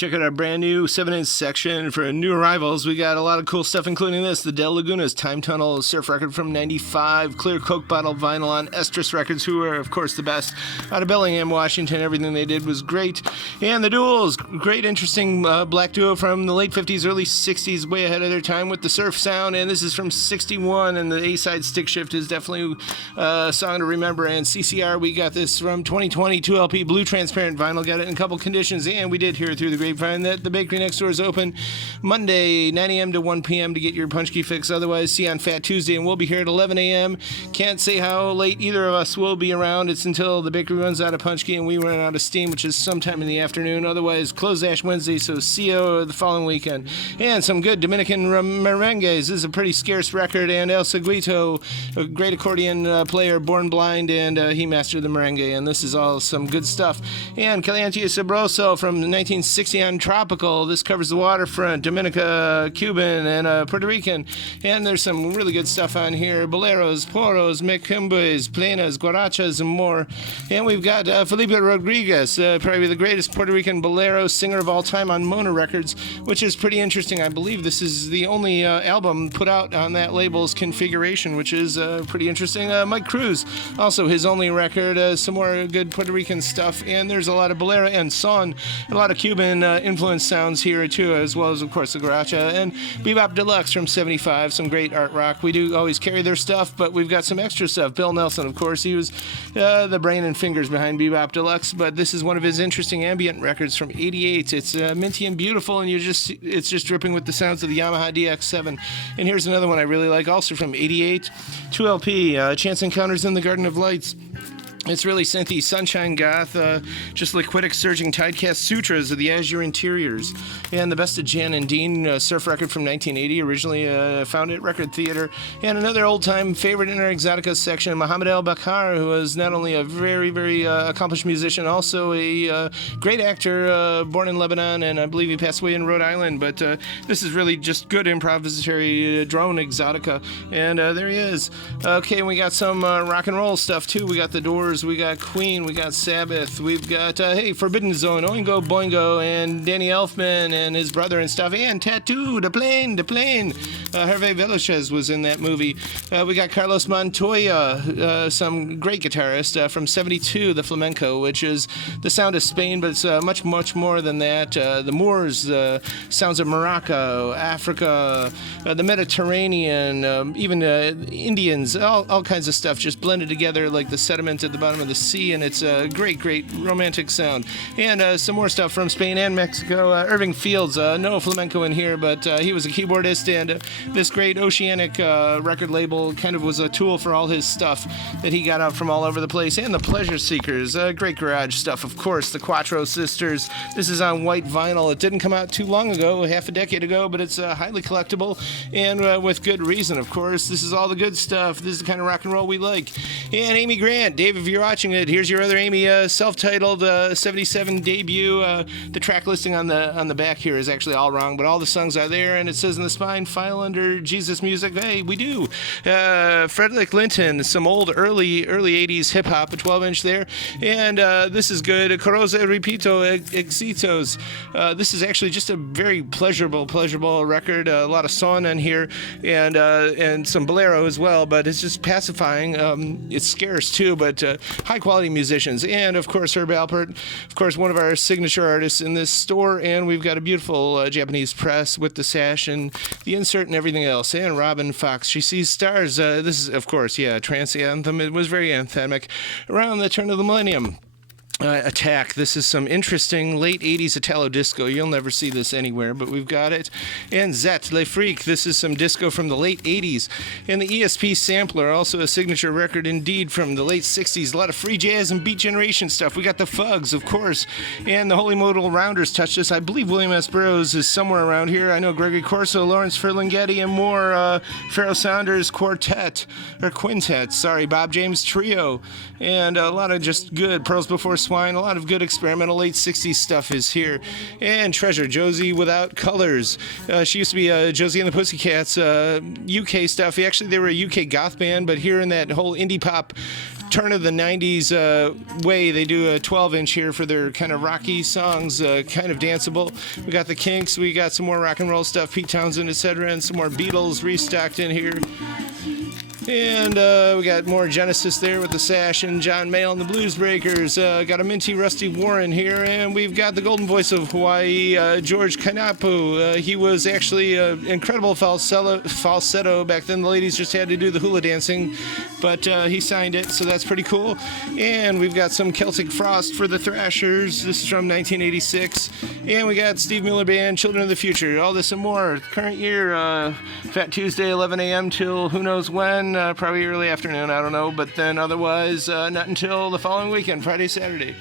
Check out our brand new 7-inch section for new arrivals. We got a lot of cool stuff, including this: the Del Lagunas Time Tunnel surf record from '95, clear Coke bottle vinyl on Estrus Records, who are, of course, the best out of Bellingham, Washington. Everything they did was great. And the Duels, great, interesting black duo from the late 50s, early 60s, way ahead of their time with the surf sound. And this is from '61, and the A-side Stick Shift is definitely a song to remember. And CCR, we got this from 2020, 2LP, blue transparent vinyl, got it in a couple conditions. And we did hear it through the grapevine that the bakery next door is open Monday 9 a.m. to 1 p.m. to get your punch key fix. Otherwise, see you on Fat Tuesday, and we'll be here at 11 a.m. Can't say how late either of us will be around. It's until the bakery runs out of punch key and we run out of steam, which is sometime in the afternoon. Otherwise, closed Ash Wednesday, so see you the following weekend. And some good Dominican merengues. This is a pretty scarce record, and El Seguito, a great accordion player, born blind, and he mastered the merengue, and this is all some good stuff. And Caliente Sabroso from 1960 on Tropical. This covers the waterfront, Dominica, Cuban, and Puerto Rican. And there's some really good stuff on here: boleros, poros, mecumbes, plenas, guarachas, and more. And we've got Felipe Rodriguez, probably the greatest Puerto Rican bolero singer of all time, on Mona Records, which is pretty interesting. I believe this is the only album put out on that label's configuration, which is pretty interesting. Mike Cruz, also his only record, some more good Puerto Rican stuff. And there's a lot of bolero and son, a lot of Cuban influence sounds here too, as well as, of course, the guaracha. And Bebop Deluxe from '75, some great art rock. We do always carry their stuff, but we've got some extra stuff. Bill Nelson, of course, he was the brain and fingers behind Bebop Deluxe, but this is one of his interesting ambient records from '88. It's minty and beautiful, and it's just dripping with the sounds of the Yamaha DX7. And here's another one I really like, also from '88, 2LP, Chance Encounters in the Garden of Lights. It's really synthy, sunshine goth, just liquidic surging tidecast sutras of the Azure Interiors. And the Best of Jan and Dean surf record from 1980, originally found at Record Theater. And another old-time favorite in our Exotica section, Mohammed El-Bakar, who was not only a very, very accomplished musician, also a great actor, born in Lebanon, and I believe he passed away in Rhode Island. But this is really just good improvisatory drone Exotica. And there he is. Okay, and we got some rock and roll stuff, too. We got The Doors, we got Queen, we got Sabbath, we've got, Forbidden Zone, Oingo Boingo, and Danny Elfman and his brother and stuff, and Tattoo, the plane. Hervé Villachez was in that movie. We got Carlos Montoya, some great guitarist from '72, the flamenco, which is the sound of Spain, but it's much, much more than that. The Moors, sounds of Morocco, Africa, the Mediterranean, even Indians, all kinds of stuff just blended together like the sediment at the bottom of the sea, and it's a great, great romantic sound. And some more stuff from Spain and Mexico. Irving Fields, no flamenco in here, but he was a keyboardist, and this great Oceanic record label kind of was a tool for all his stuff that he got out from all over the place. And the Pleasure Seekers, great garage stuff, of course. The Quattro Sisters, this is on white vinyl. It didn't come out too long ago, half a decade ago, but it's highly collectible, and with good reason, of course. This is all the good stuff. This is the kind of rock and roll we like. And Amy Grant, Dave, if you're watching it, here's your other Amy, self-titled '77 debut. The track listing on the back here is actually all wrong, but all the songs are there, and it says in the spine, file under Jesus Music. Hey, we do. Frederick Linton, some old early '80s hip hop, a 12-inch there, and this is good. Coroza Repito Exitos. This is actually just a very pleasurable record. A lot of song on here, and some bolero as well, but it's just pacifying. It's scarce too, but high quality musicians. And of course, Herb Alpert, of course, one of our signature artists in this store. And we've got a beautiful Japanese press with the sash and the insert and everything else. And Robin Fox, She Sees Stars. This is, of course, trance anthem. It was very anthemic around the turn of the millennium. Attack. This is some interesting late 80s Italo disco. You'll never see this anywhere, but we've got it. And Zet Le Freak. This is some disco from the late 80s. And the ESP Sampler, also a signature record indeed from the late 60s. A lot of free jazz and beat generation stuff. We got the Fugs, of course. And the Holy Modal Rounders touched us. I believe William S. Burroughs is somewhere around here. I know Gregory Corso, Lawrence Ferlinghetti, and more. Pharoah Saunders Quintet. Bob James Trio. And a lot of just good Pearls Before Swine. A lot of good experimental late 60s stuff is here. And Treasure, Josie Without Colors. She used to be Josie and the Pussycats, UK stuff. Actually, they were a UK goth band, but here in that whole indie pop turn of the 90s way. They do a 12-inch here for their kind of rocky songs, kind of danceable. We got the Kinks, we got some more rock and roll stuff, Pete Townsend, etc., and some more Beatles restocked in here. And we got more Genesis there with the Sash and John Mayall and the Blues Breakers. Got a minty Rusty Warren here, and we've got the golden voice of Hawaii, George Kanapu. He was actually an incredible falsetto back then. The ladies just had to do the hula dancing, but he signed it, so that's pretty cool. And we've got some Celtic Frost for the Thrashers. This is from 1986. And we got Steve Miller Band, Children of the Future. All this and more. Current year, Fat Tuesday, 11 a.m. till who knows when. Probably early afternoon, I don't know. But then otherwise, not until the following weekend, Friday, Saturday.